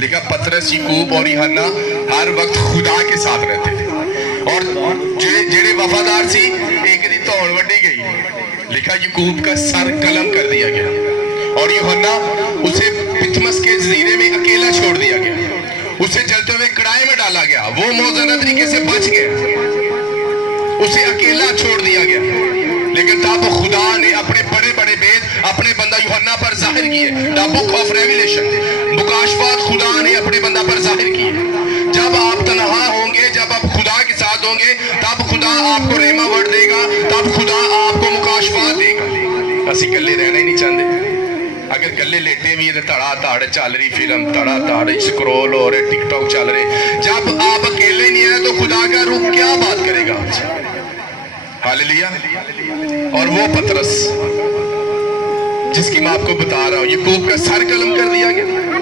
لکھا پترس یعقوب اور یوحنا ہر وقت خدا کے ساتھ رہتے تھے اور جڑے وفادار سی ایک دی توڑ وڈی گئی لکھا یعقوب کا سر قلم کر دیا گیا اور یوحنا اسے پتمس کے جزیرے میں اکیلا چھوڑ دیا گیا اسے جلتے ہوئے کڑائے میں ڈالا گیا وہ موزنہ طریقے سے بچ گیا اسے اکیلا چھوڑ دیا گیا لیکن تب خدا نے اپنے بڑے بڑے بید اپنے بندہ یوحنا پر ظاہر کیے دا بک آف ریویلیشن مکاشفات خدا نے اپنے بندہ پر ظاہر کیے جب آپ تنہا ہوں گے جب آپ خدا کے ساتھ ہوں گے تب خدا آپ کو ریما ورڈ دے گا تب خدا آپ کو مکاشفات دے گا اسی کلے رہنا ہی نہیں چاہتے اگر کلے لیٹے بھی ہیں تو تڑا تاڑ چل رہی فلم تڑا تاڑ سکرول ہو رہے ٹک ٹاک چل رہے جب آپ اکیلے نہیں ہیں تو خدا کا روح کیا بات کرے گا ہاللیلویا اور وہ پترس جس کی میں آپ کو بتا رہا ہوں یعقوب کا سر قلم کر دیا گیا